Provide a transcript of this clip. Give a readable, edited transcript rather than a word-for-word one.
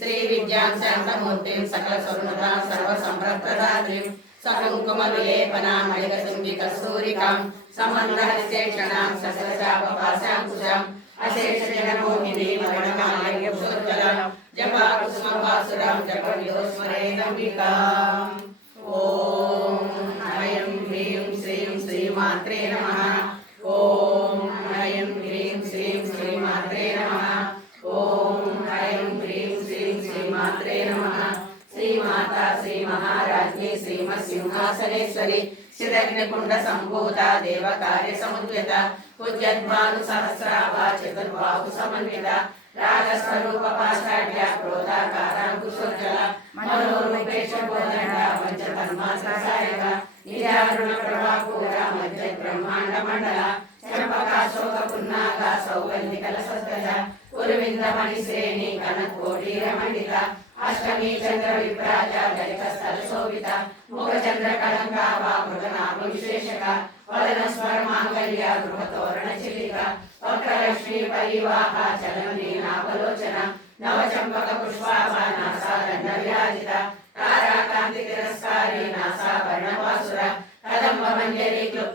श्री विद्यां शान्तमूर्तिं सकलसुरनुतां सर्वसम्प्रदात्रीं सकुङ्कुमविलेपनां मणिकचुम्बिकस्तूरिकां समन्वहस्यक्षणां सहस्रचापपाशाङ्कुशाम् अशेषजनमोहिनीं वरणमाल्यभूषोज्ज्वलां जपाकुसुमभासुरां जपविदोस्मरेदम्बिकाम्। ॐ ऐं ह्रीं श्रीं श्रीमात्रे नमः। ॐ ऐं ह्रीं श्रीं श्रीमात्रे नमः। ॐ ऐं ह्रीं श्रीं श्रीमात्रे नमः। श्रीमाता श्रीमहाराज्ञी श्रीमत्सिंहासनेश्वरी शिरग्निकुण्ड सम्भूता देवकार्यसमुद्यता उज्जद्भानुसहस्राभा चतुर्बाहु समन्विता रागस्वरूपपाषाढ्या क्रोधाकाराङ्कुशोज्ज्वला मनोरूपेशबोधना पञ्चतन्मात्रसायका निजारुणप्रभापूरा मध्यब्रह्माण्डमण्डला चम्पकाशोकपुन्नागा सौगन्धिकलसत्कजा उर्विन्दमणिश्रेणी कनत्कोटीरमण्डिता अष्टमी चन्द्रविभ्राजा दलितस्थलशोभिता मुखचन्द्रकलङ्का वा मृगनाभविशेषका वदनस्मरमाङ्गल्या गृहतोरणचिलिका वक्रलक्ष्मी परिवाहा चलनीनावलोचना नवचम्पकपुष्पाभा नासादण्डविराजिता ताराकान्तितिरस्कारी नासाभरणवासुरा कदम्बमञ्जरी क्लुप्ता